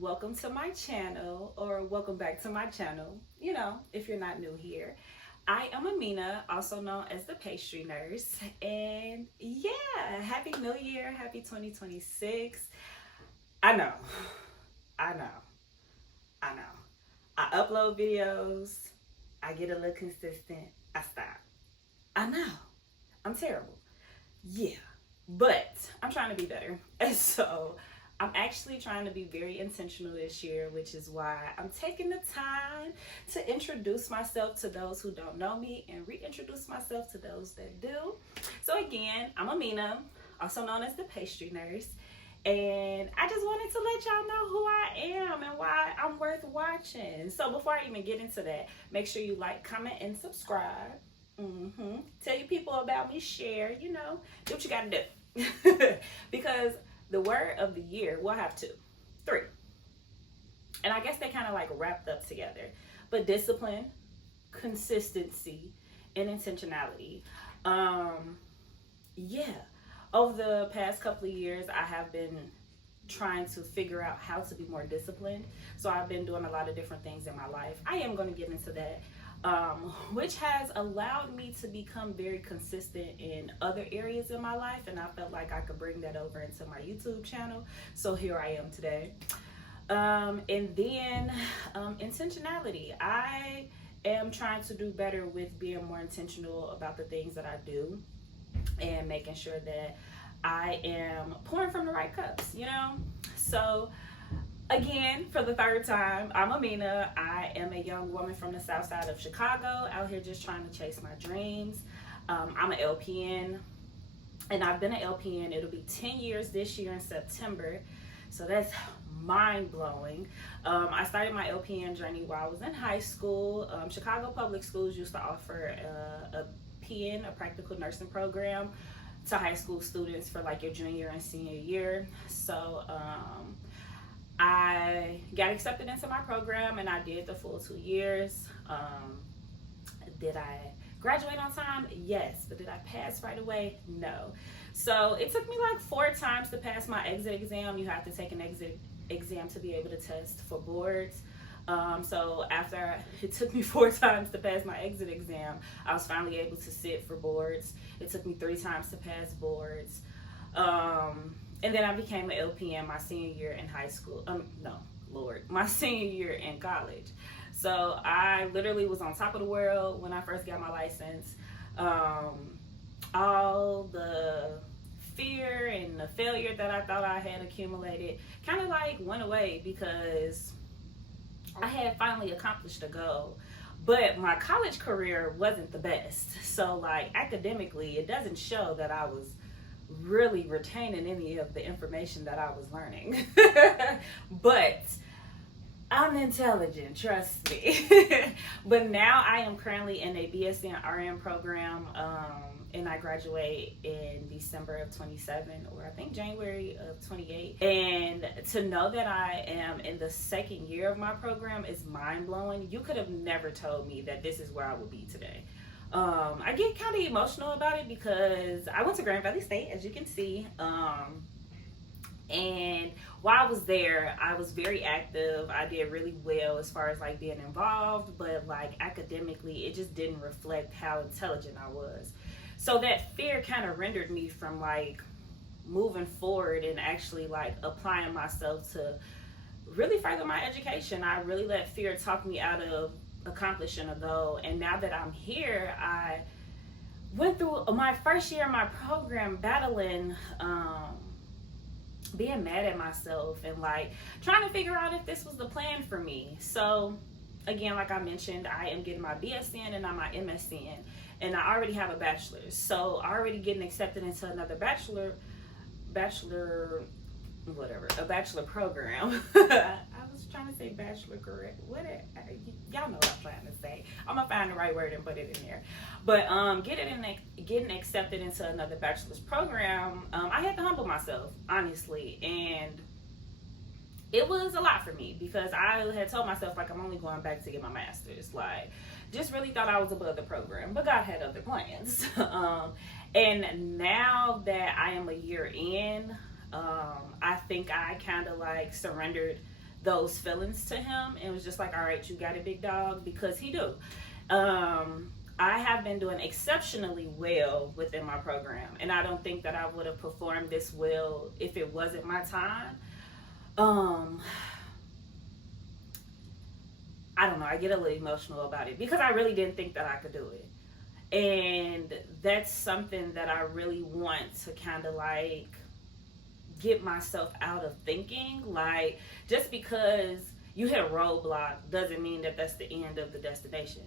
welcome to my channel, or welcome back to my channel, if you're not new here. I am Aminah, also known as the Pastry Nurse, and yeah, Happy New Year, Happy 2026. I know, I know, I know. I upload videos, I get a little consistent, I stop. I know, I'm terrible. Yeah, but I'm trying to be better. And so I'm actually trying to be very intentional this year, which is why I'm taking the time to introduce myself to those who don't know me and reintroduce myself to those that do. So again, I'm Aminah, also known as the Pastry Nurse, and I just wanted to let y'all know who I am and why I'm worth watching. So before I even get into that, make sure you like, comment, and subscribe. Tell your people about me, share, do what you gotta do. Because the word of the year, we'll have three. And I guess they kind of like wrapped up together. But discipline, consistency, and intentionality. Over the past couple of years, I have been trying to figure out how to be more disciplined. So I've been doing a lot of different things in my life. I am going to get into that. Which has allowed me to become very consistent in other areas in my life, and I felt like I could bring that over into my YouTube channel. So here I am today. And then intentionality. I am trying to do better with being more intentional about the things that I do and making sure that I am pouring from the right cups, So again, for the third time, I'm Aminah. I am a young woman from the south side of Chicago, out here just trying to chase my dreams. I'm an LPN, and I've been an LPN. It'll be 10 years this year in September, so that's mind-blowing. I started my LPN journey while I was in high school. Chicago Public Schools used to offer a PN, a practical nursing program, to high school students for like your junior and senior year. So I got accepted into my program and I did the full 2 years. Did I graduate on time? Yes. But did I pass right away? No. So it took me like 4 times to pass my exit exam. You have to take an exit exam to be able to test for boards. So after it took me 4 times to pass my exit exam, I was finally able to sit for boards. It took me 3 times to pass boards. And then I became an LPN my senior year in high school. My senior year in college. So I literally was on top of the world when I first got my license. All the fear and the failure that I thought I had accumulated kind of like went away because I had finally accomplished a goal. But my college career wasn't the best. So like academically, it doesn't show that I was really retaining any of the information that I was learning. But I'm intelligent, trust me. But now I am currently in a BSc and RN program, and I graduate in December of 27, or I think January of 28. And to know that I am in the 2nd year of my program is mind-blowing. You could have never told me that this is where I would be today. I get kind of emotional about it because I went to Grand Valley State, as you can see, and while I was there, I was very active. I did really well as far as like being involved, but like academically, it just didn't reflect how intelligent I was. So that fear kind of rendered me from like moving forward and actually like applying myself to really further my education. I really let fear talk me out of accomplishing a goal. And now that I'm here, I went through my first year in my program battling being mad at myself and like trying to figure out if this was the plan for me. So again, like I mentioned, I am getting my BSN and now my MSN, and I already have a bachelor's. So already getting accepted into another bachelor program. I was trying to say bachelor correct. Y'all know what I'm trying to say. I'm gonna find the right word and put it in there. But getting accepted into another bachelor's program, I had to humble myself, honestly, and it was a lot for me because I had told myself like I'm only going back to get my master's. Like, just really thought I was above the program, but God had other plans. And now that I am a year in, I think I kind of like surrendered those feelings to him and was just like, all right, you got it, big dog, because he do. I have been doing exceptionally well within my program, and I don't think that I would have performed this well if it wasn't my time. I don't know, I get a little emotional about it because I really didn't think that I could do it. And that's something that I really want to kind of like get myself out of thinking. Like, just because you hit a roadblock doesn't mean that that's the end of the destination.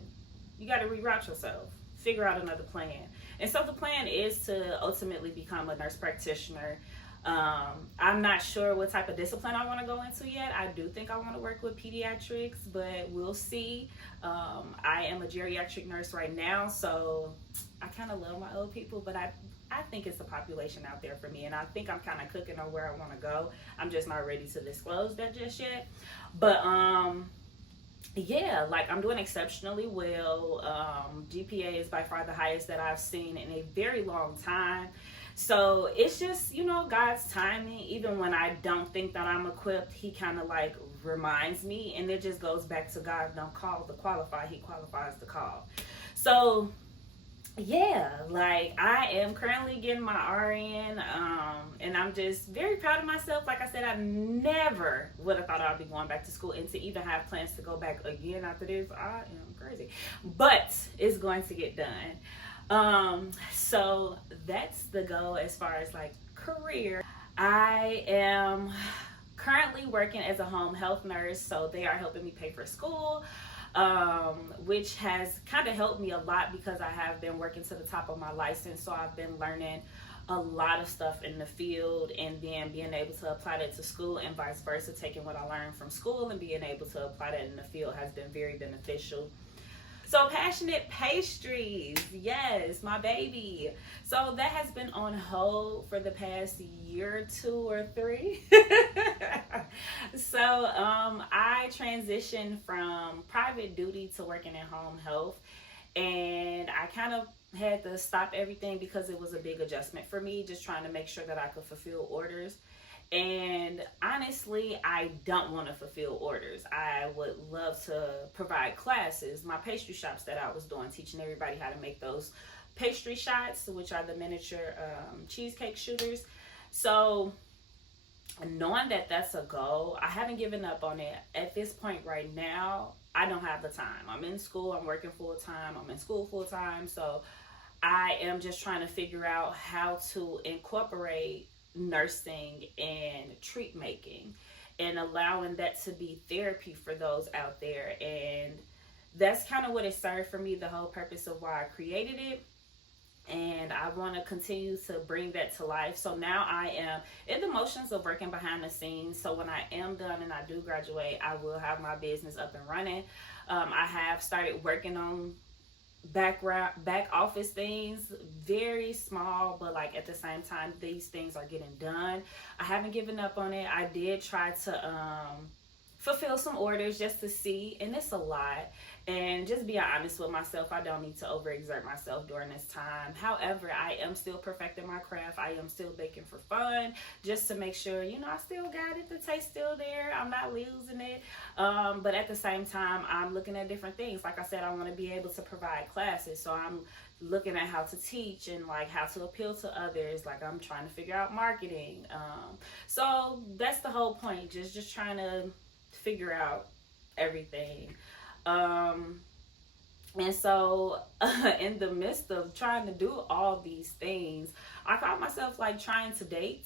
You got to reroute yourself, figure out another plan. And so the plan is to ultimately become a nurse practitioner. I'm not sure what type of discipline I want to go into yet. I do think I want to work with pediatrics, but we'll see. I am a geriatric nurse right now, so I kind of love my old people, but I think it's a population out there for me, and I think I'm kind of cooking on where I want to go. I'm just not ready to disclose that just yet. But yeah, like, I'm doing exceptionally well. GPA is by far the highest that I've seen in a very long time. So it's just, you know, God's timing. Even when I don't think that I'm equipped, he kind of like reminds me, and it just goes back to God don't call to qualify, he qualifies the call. So yeah, like, I am currently getting my RN, and I'm just very proud of myself. Like I said, I never would have thought I'd be going back to school, and to even have plans to go back again after this, I am crazy. But it's going to get done. So that's the goal as far as like career. I am currently working as a home health nurse, so they are helping me pay for school, which has kind of helped me a lot because I have been working to the top of my license. So I've been learning a lot of stuff in the field, and then being able to apply that to school and vice versa, taking what I learned from school and being able to apply that in the field has been very beneficial. So Passionate Pastries, yes, my baby. So that has been on hold for the past year or 2 or 3. So I transitioned from private duty to working in home health, and I kind of had to stop everything because it was a big adjustment for me, just trying to make sure that I could fulfill orders. And honestly, I don't want to fulfill orders. I would love to provide classes. My pastry shops that I was doing, teaching everybody how to make those pastry shots, which are the miniature cheesecake shooters. So knowing that that's a goal, I haven't given up on it. At this point right now, I don't have the time. I'm in school, I'm working full time, I'm in school full time. So I am just trying to figure out how to incorporate nursing and treat making and allowing that to be therapy for those out there. And that's kind of what it served for me, the whole purpose of why I created it. And I want to continue to bring that to life. So now I am in the motions of working behind the scenes. So when I am done and I do graduate, I will have my business up and running. I have started working on back office things, very small, but like at the same time these things are getting done. I haven't given up on it. I did try to fulfill some orders just to see, and it's a lot. And just being honest with myself, I don't need to overexert myself during this time. However, I am still perfecting my craft. I am still baking for fun, just to make sure, you know, I still got it. The taste still there. I'm not losing it. But at the same time, I'm looking at different things. Like I said, I want to be able to provide classes. So I'm looking at how to teach and like how to appeal to others. Like, I'm trying to figure out marketing. So that's the whole point. Just trying to figure out everything. And so in the midst of trying to do all these things, I caught myself like trying to date.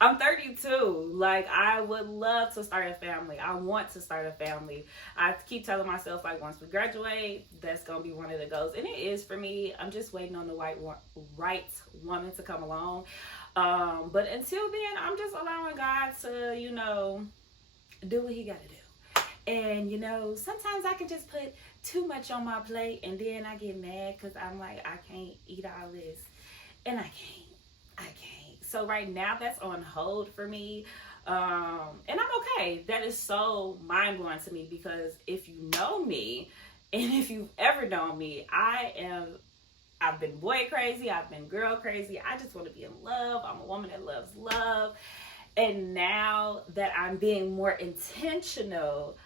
I'm 32. Like, I would love to start a family. I want to start a family. I keep telling myself, like, once we graduate, that's gonna be one of the goals, and it is for me. I'm just waiting on the right woman to come along. But until then, I'm just allowing God to, you know, do what he gotta do. And, you know, sometimes I can just put too much on my plate, and then I get mad because I'm like, I can't eat all this. And I can't. So right now, that's on hold for me. And I'm okay. That is so mind-blowing to me, because if you know me, and if you've ever known me, I've been boy crazy. I've been girl crazy. I just want to be in love. I'm a woman that loves love. And now that I'm being more intentional,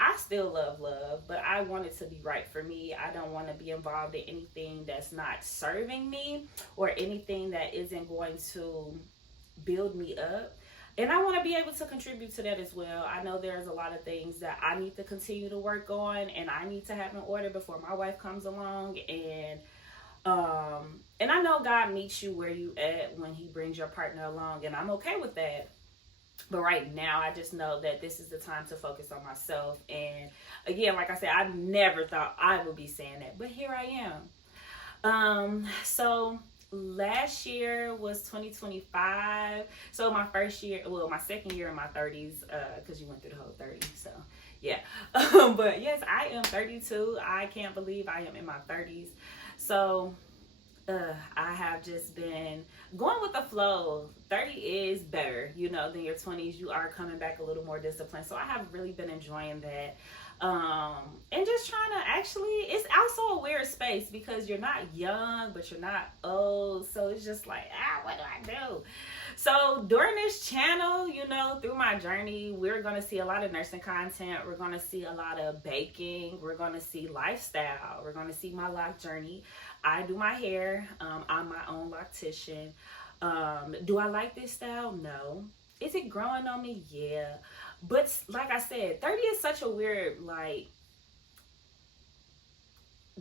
I still love, but I want it to be right for me. I don't want to be involved in anything that's not serving me or anything that isn't going to build me up. And I want to be able to contribute to that as well. I know there's a lot of things that I need to continue to work on and I need to have in order before my wife comes along. And I know God meets you where you at when he brings your partner along, and I'm okay with that. But right now, I just know that this is the time to focus on myself. And again, like I said, I never thought I would be saying that, but here I am. So last year was 2025. So my second year in my 30s, because you went through the whole 30s. So yeah. But yes, I am 32. I can't believe I am in my 30s. So I have just been going with the flow. 30 is better, than your 20s. You are coming back a little more disciplined. So I have really been enjoying that. And just trying to it's also a weird space because you're not young, but you're not old. So it's just like, what do I do? So during this channel, through my journey, we're going to see a lot of nursing content. We're going to see a lot of baking. We're going to see lifestyle. We're going to see my lock journey. I do my hair. I'm my own loctician. Do I like this style? No. Is it growing on me? Yeah. But like I said, 30 is such a weird,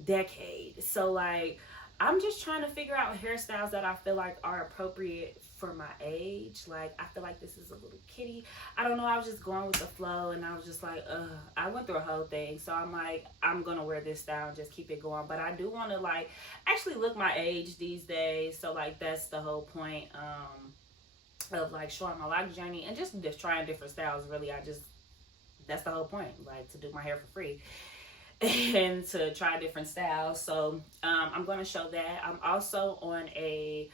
decade. So, I'm just trying to figure out hairstyles that I feel like are appropriate for my age. I feel like this is a little kitty. I don't know. I was just going with the flow and I was just like, I went through a whole thing. So I'm like, I'm going to wear this style and just keep it going. But I do want to actually look my age these days. So that's the whole point of showing my life journey and just trying different styles. Really, that's the whole point, to do my hair for free. And to try different styles. So I'm going to show that. I'm also on a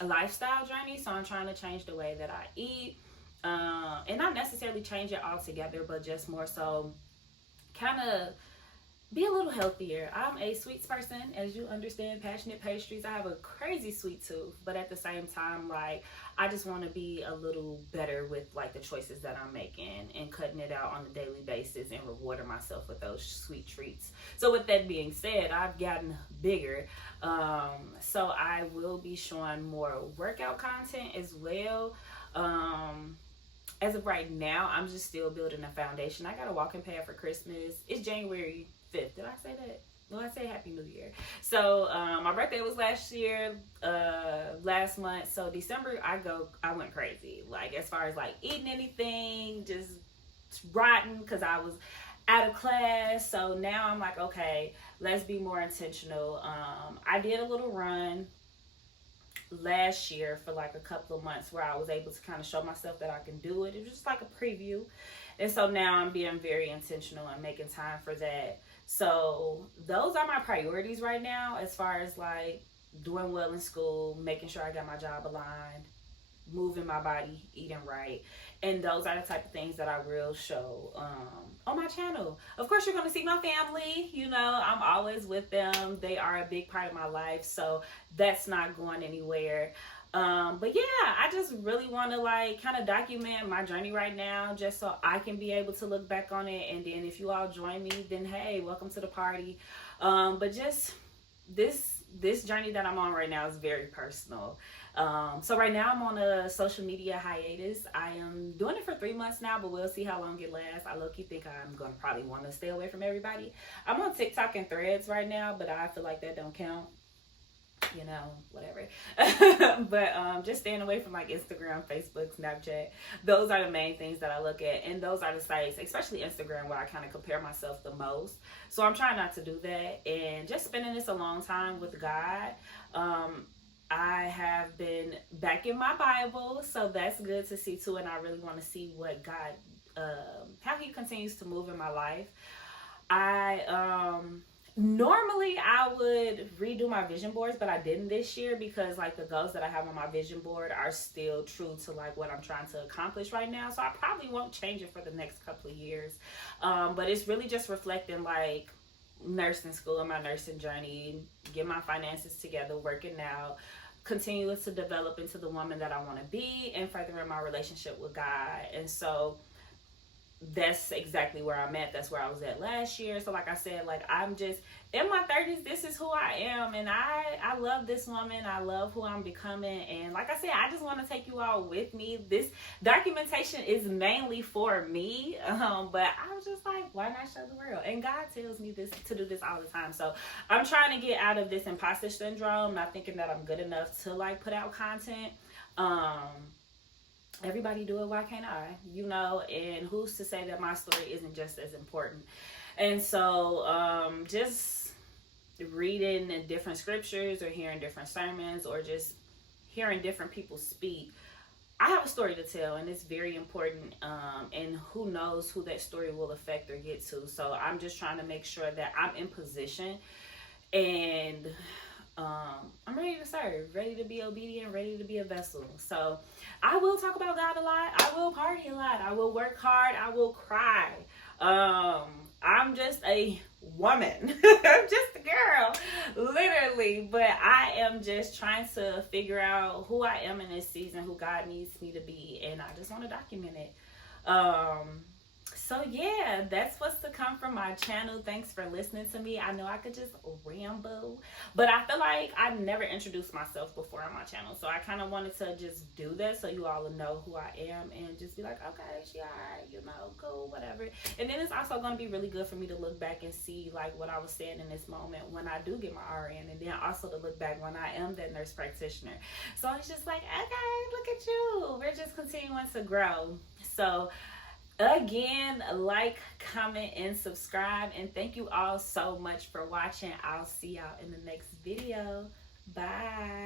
lifestyle journey. So I'm trying to change the way that I eat. And not necessarily change it altogether, but just more so kind of be a little healthier. I'm a sweets person, as you understand, passionate pastries. I have a crazy sweet tooth, but at the same time, I just want to be a little better with the choices that I'm making and cutting it out on a daily basis and rewarding myself with those sweet treats. So with that being said, I've gotten bigger. So I will be showing more workout content as well. As of right now, I'm just still building a foundation. I got a walking pad for Christmas. It's January 5th. Did I say that? No, I say Happy New Year. So my birthday was last month. So December I went crazy. As far as eating anything, just rotten because I was out of class. So now I'm like, okay, let's be more intentional. I did a little run last year for a couple of months where I was able to kind of show myself that I can do it. It was just a preview. And so now I'm being very intentional and making time for that. So those are my priorities right now as far as doing well in school, making sure I got my job aligned, moving my body, eating right. And those are the type of things that I will show on my channel. Of course, you're going to see my family. I'm always with them. They are a big part of my life. So that's not going anywhere. But yeah, I just really want to kind of document my journey right now just so I can be able to look back on it. And then if you all join me, then hey, welcome to the party. But just this journey that I'm on right now is very personal. So right now I'm on a social media hiatus. I am doing it for 3 months now, but we'll see how long it lasts. I low-key think I'm going to probably want to stay away from everybody. I'm on TikTok and Threads right now, but I feel like that don't count. Whatever. But just staying away from Instagram, Facebook, Snapchat. Those are the main things that I look at. And those are the sites, especially Instagram, where I kind of compare myself the most. So I'm trying not to do that. And just spending this a long time with God. I have been back in my Bible. So that's good to see too. And I really want to see what God, how he continues to move in my life. Normally I would redo my vision boards, but I didn't this year because the goals that I have on my vision board are still true to what I'm trying to accomplish right now. So I probably won't change it for the next couple of years. But it's really just reflecting nursing school and my nursing journey, get my finances together, working out, continue to develop into the woman that I want to be and furthering my relationship with God. And so that's exactly where I'm at. That's where I was at last year. So like I said, like I'm just in my 30s. This is who I am, and I love this woman. I love who I'm becoming, and like I said, I just want to take you all with me. This documentation is mainly for me, but I was just like, why not show the world? And God tells me this to do this all the time. So I'm trying to get out of this imposter syndrome, not thinking that I'm good enough to like put out content. Everybody do it, why can't I? You know, and who's to say that my story isn't just as important? And so just reading different scriptures or hearing different sermons or just hearing different people speak, I have a story to tell, and it's very important, and who knows who that story will affect or get to. So I'm just trying to make sure that I'm in position, and I'm ready to serve, ready to be obedient, ready to be a vessel. So I will talk about God a lot. I will party a lot. I will work hard. I will cry. I'm just a woman. I'm just a girl, literally. But I am just trying to figure out who I am in this season, who God needs me to be, and I just want to document it. So yeah, that's what's to come from my channel. Thanks for listening to me. I know I could just ramble, but I feel like I've never introduced myself before on my channel. So I kind of wanted to just do that so you all will know who I am and just be like, okay, she alright, you know, cool, whatever. And then it's also going to be really good for me to look back and see like what I was saying in this moment when I do get my RN, and then also to look back when I am that nurse practitioner. So it's just like, okay, look at you. We're just continuing to grow. So again, like, comment, and subscribe. And thank you all so much for watching. I'll see y'all in the next video. Bye.